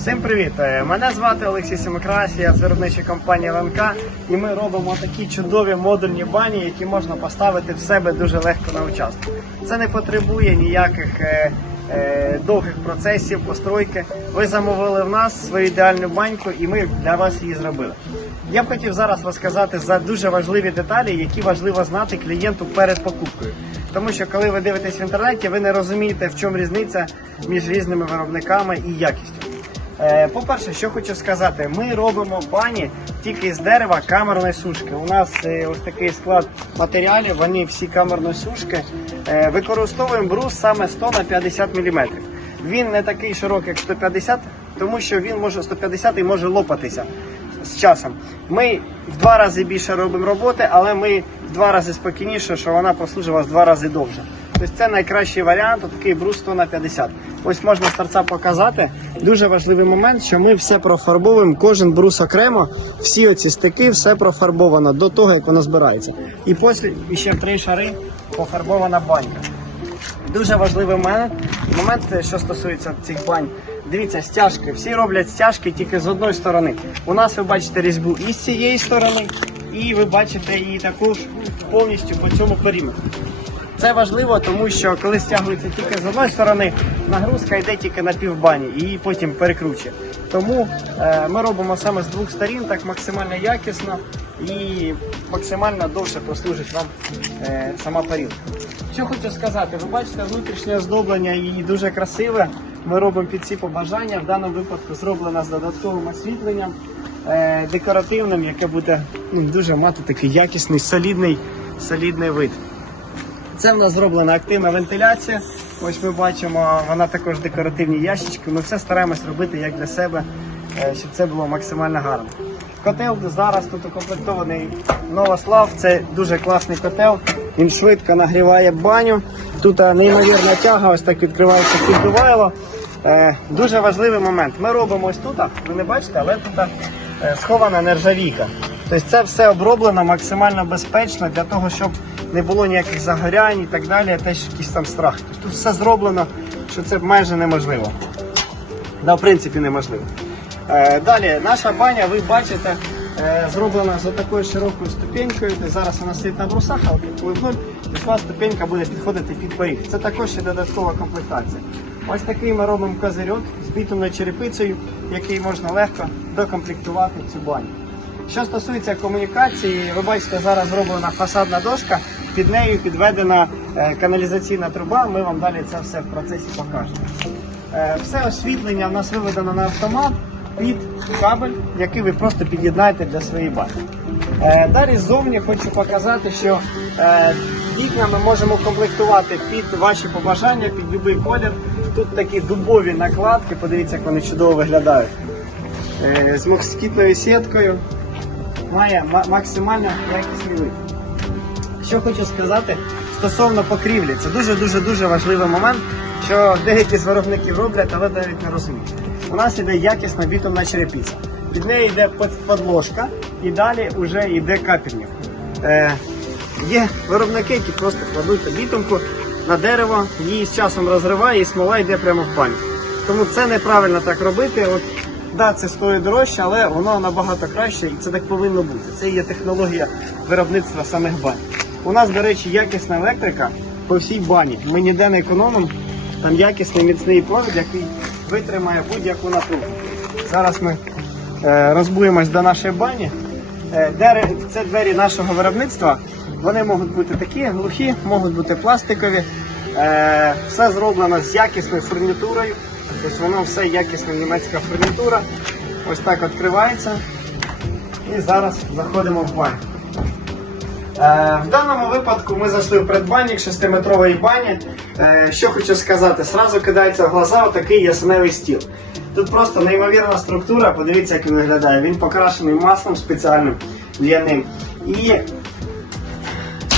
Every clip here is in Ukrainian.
Всім привіт! Е, Мене звати Олексій Семикрас, я з виробничої компанії ЛНК і ми робимо такі чудові модульні бані, які можна поставити в себе дуже легко на участку. Це не потребує ніяких е, е, довгих процесів, постройки. Ви замовили в нас свою ідеальну баньку і ми для вас її зробили. Я б хотів зараз розказати за дуже важливі деталі, які важливо знати клієнту перед покупкою. Тому що коли ви дивитесь в інтернеті, ви не розумієте, в чому різниця між різними виробниками і якістю. Е, По-перше, що хочу сказати, ми робимо бані тільки з дерева камерної сушки. У нас е, ось такий склад матеріалів, вони всі камерної сушки. Е, Використовуємо брус саме 100 на 50 мм. Він не такий широкий, як 150, тому що він може 150 і може лопатися з часом. Ми в два рази більше робимо роботи, але ми в два рази спокійніше, що вона прослужить вас в два рази довше. Тобто це найкращий варіант, такий брус 100 на 50. Ось можна з торця показати. Дуже важливий момент, що ми все профарбовуємо, кожен брус окремо, всі оці стики, все профарбовано до того, як воно збирається. І після ще в три шари пофарбована банька. Дуже важливий момент, момент, що стосується цих бань. Дивіться, стяжки. Всі роблять стяжки тільки з одної сторони. У нас ви бачите різьбу і з цієї сторони, і ви бачите її також повністю по цьому периметру. Це важливо, тому що коли стягується тільки з одної сторони, нагрузка йде тільки на півбані і її потім перекручує. Тому е, ми робимо саме з двох сторін, так максимально якісно і максимально довше послужить вам е, сама парілка. Що хочу сказати, ви бачите, внутрішнє оздоблення її дуже красиве. Ми робимо під ці побажання. В даному випадку зроблено з додатковим освітленням, е, декоративним, яке буде ну, дуже мати такий якісний, солідний вид. Це в нас зроблена активна вентиляція. Ось ми бачимо, вона також декоративні ящички. Ми все стараємось робити як для себе, е, щоб це було максимально гарно. Котел зараз тут укомплектований Новослав. Це дуже класний котел. Він швидко нагріває баню. Тут е, неймовірна тяга, ось так відкривається піддувайло. Е, Дуже важливий момент. Ми робимо ось тут, ви не бачите, але тут схована нержавійка. Тобто це все оброблено максимально безпечно для того, щоб не було ніяких загорянь і так далі, теж якийсь там страх. Тобто тут все зроблено, що це майже неможливо. Да, в принципі, неможливо. Е, далі, наша баня, ви бачите, е, зроблена з такою широкою ступенькою. Зараз вона стоїть на брусах, але коли в і ця ступенька буде підходити під поріг. Це також ще додаткова комплектація. Ось такий ми робимо козирьок з бітумною черепицею, який можна легко докомплектувати в цю баню. Що стосується комунікації, ви бачите, зараз зроблена фасадна дошка, під нею підведена е, каналізаційна труба. Ми вам далі це все в процесі покажемо. Е, Все освітлення в нас виведено на автомат під кабель, який ви просто під'єднаєте для своєї банки. Е, Далі ззовні хочу показати, що вікна ми можемо комплектувати під ваші побажання, під будь-який колір. Тут такі дубові накладки, подивіться, як вони чудово виглядають. З москітною сіткою має ма- максимально якісний вид. Що хочу сказати стосовно покрівлі, це дуже дуже важливий момент, що деякі з виробників роблять, але навіть не розуміють. У нас іде якісна бітумна черепиця. Під нею йде подложка і далі вже йде капельник. Е, є виробники, які просто кладуть бітумку на дерево, її з часом розриває і смола йде прямо в баню. Тому це неправильно так робити. От, да, це стоїть дорожче, але воно набагато краще і це так повинно бути. Це є технологія виробництва самих бань. У нас, до речі, якісна електрика по всій бані. Ми ніде не економимо. Там якісний міцний провід, який витримає будь-яку напругу. Зараз ми е, розбуємось до нашої бані. Е, це двері нашого виробництва. Вони можуть бути такі глухі, можуть бути пластикові. Е, все зроблено з якісною фурнітурою. Тобто воно все якісна німецька фурнітура. Ось так відкривається. І зараз заходимо в баню. Е, В даному випадку ми зайшли в предбанник 6-метрової бані. Е, Що хочу сказати, сразу кидається в глаза отакий ясеневий стіл. Тут просто неймовірна структура, подивіться, як він виглядає. Він покрашений маслом спеціальним л'яним. І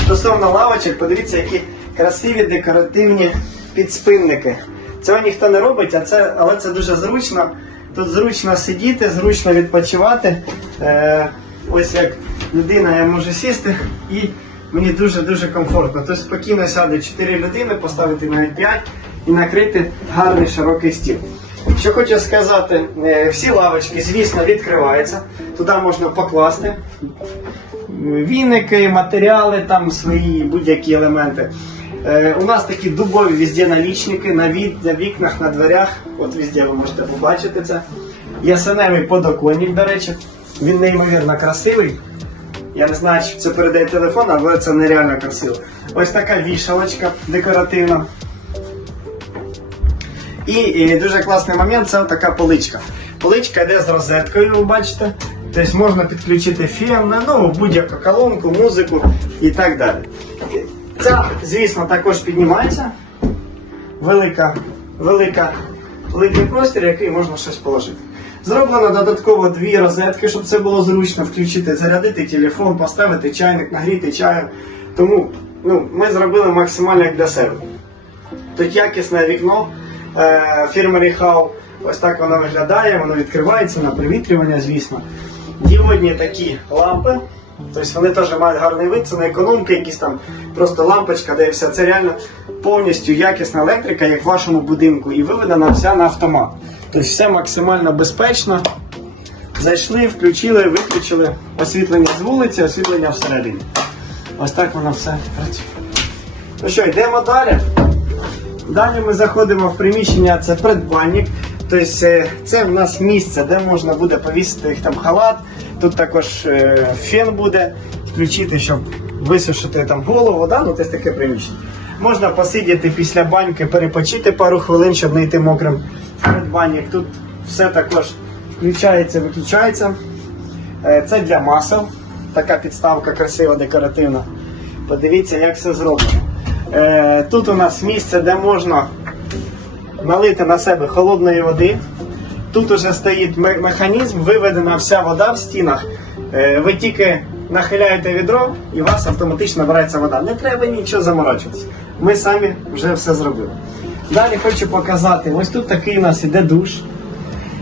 стосовно лавочок, подивіться, які красиві декоративні підспинники. Цього ніхто не робить, а це, але це дуже зручно. Тут зручно сидіти, зручно відпочивати. Е, ось як людина я можу сісти і мені дуже-дуже комфортно. Тут спокійно сяде 4 людини, поставити навіть 5 і накрити гарний широкий стіл. Що хочу сказати, е, всі лавочки, звісно, відкриваються. Туди можна покласти віники, матеріали, там свої будь-які елементи. Е, у нас такі дубові везде налічники на, вікнах, на дверях. От везде ви можете побачити це. Ясеневий подоконник, до речі, він неймовірно красивий. Я не знаю, чи це передає телефон, але це нереально красиво. Ось така вішалочка декоративна. І, і дуже класний момент це така поличка. Поличка йде з розеткою, ви бачите. Тобто можна підключити фен, ну, будь-яку колонку, музику і так далі. Ця, звісно, також піднімається. Велика, велика, великий простір, який можна щось положити. Зроблено додатково дві розетки, щоб це було зручно включити, зарядити телефон, поставити чайник, нагріти чаю. Тому ну, ми зробили максимально як для себе. Тут якісне вікно е, фірми Ріхау. Ось так воно виглядає, воно відкривається на привітрювання, звісно. Діодні такі лампи. Тобто вони теж мають гарний вид, це не економки, якісь там просто лампочка, де все. Це реально повністю якісна електрика, як в вашому будинку, і виведена вся на автомат. Тобто все максимально безпечно. Зайшли, включили, виключили освітлення з вулиці, освітлення всередині. Ось так воно все працює. Ну що, йдемо далі. Далі ми заходимо в приміщення, це придбанник. Тобто е, це в нас місце, де можна буде повісити їх там халат. Тут також е, фен буде включити, щоб висушити там голову. Да? Ну, це таке приміщення. Можна посидіти після баньки, перепочити пару хвилин, щоб не йти мокрим придбанник. Тут все також включається, виключається. Е, Це для масел. Така підставка красива, декоративна. Подивіться, як все зроблено. Е, Тут у нас місце, де можна налити на себе холодної води. Тут уже стоїть механізм, виведена вся вода в стінах. Е, Ви тільки нахиляєте відро і у вас автоматично береться вода. Не треба нічого заморочуватися. Ми самі вже все зробили. Далі хочу показати: ось тут такий у нас іде душ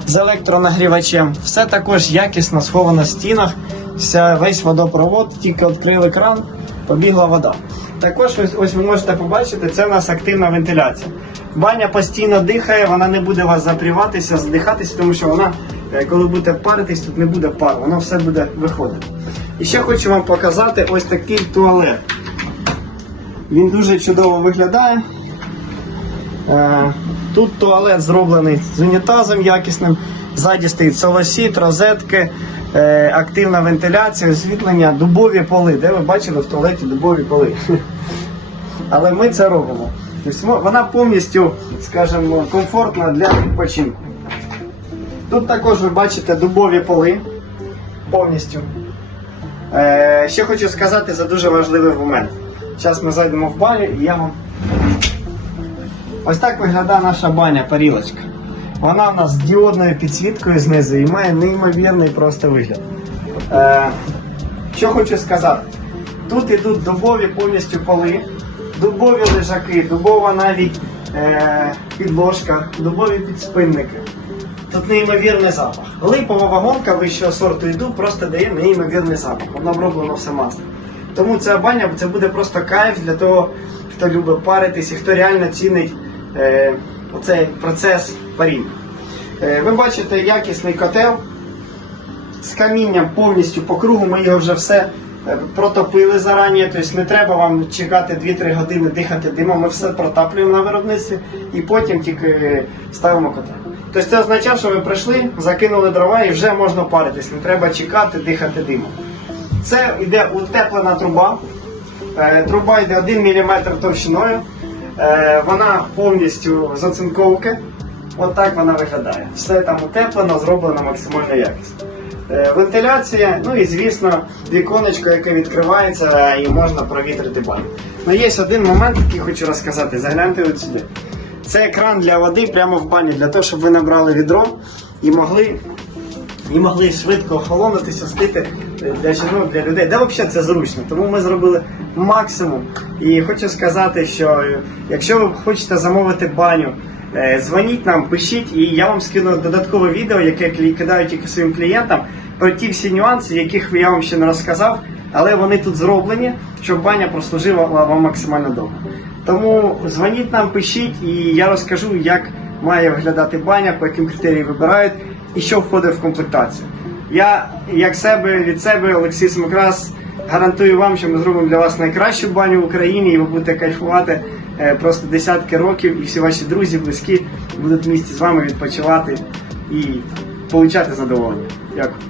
з електронагрівачем. Все також якісно сховано в стінах. Вся, весь водопровод, тільки відкрили кран, побігла вода. Також ось, ось ви можете побачити, це у нас активна вентиляція. Баня постійно дихає, вона не буде вас запріватися, задихатися, тому що вона, е, коли будете паритись, тут не буде пару, воно все буде виходити. І ще хочу вам показати ось такий туалет. Він дуже чудово виглядає. Е, Тут туалет зроблений з унітазом якісним. Ззаді стоїть солосіт, розетки, е, активна вентиляція, освітлення, дубові поли. Де ви бачили в туалеті дубові поли? Але ми це робимо. Тобто вона повністю, скажімо, комфортна для відпочинку. Тут також ви бачите дубові поли повністю. Е, ще хочу сказати за дуже важливий момент. Зараз ми зайдемо в баню і я вам Ось так виглядає наша баня, парілочка. Вона у нас з діодною підсвіткою знизу і має неймовірний просто вигляд. Е, що хочу сказати, тут ідуть дубові повністю поли, дубові лежаки, дубова навіть е, підложка, дубові підспинники. Тут неймовірний запах. Липова вагонка вищого сорту йду просто дає неймовірний запах. Воно оброблено все масло. Тому ця баня це буде просто кайф для того, хто любить паритись і хто реально цінить оцей процес паріння. Е, ви бачите якісний котел з камінням повністю по кругу. Ми його вже все е, протопили зарані. Тобто не треба вам чекати 2-3 години дихати димом. Ми все протаплюємо на виробництві і потім тільки ставимо котел. Тобто це означає, що ви прийшли, закинули дрова і вже можна паритись. Не треба чекати, дихати димом. Це йде утеплена труба. Е, Труба йде 1 мм товщиною. Е, Вона повністю з оцинковки. От так вона виглядає. Все там утеплено, зроблено максимально якісно. Е, Вентиляція, ну і звісно, віконечко, яке відкривається і можна провітрити баню. Ну є один момент, який хочу розказати. Загляньте от сюди. Це екран для води прямо в бані, для того, щоб ви набрали відро і могли і могли швидко охолонутися, стити для жінок, для людей. Де взагалі це зручно. Тому ми зробили максимум. І хочу сказати, що е, якщо ви хочете замовити баню, е, дзвоніть нам, пишіть, і я вам скину додаткове відео, яке клі- кидаю тільки своїм клієнтам, про ті всі нюанси, яких я вам ще не розказав, але вони тут зроблені, щоб баня прослужила вам максимально довго. Тому дзвоніть нам, пишіть, і я розкажу, як має виглядати баня, по яким критеріям вибирають і що входить в комплектацію. Я, як себе від себе, Олексій Смокрас, гарантую вам, що ми зробимо для вас найкращу баню в Україні, і ви будете кайфувати е, просто десятки років, і всі ваші друзі, близькі будуть в місті з вами відпочивати і получати задоволення. Дякую.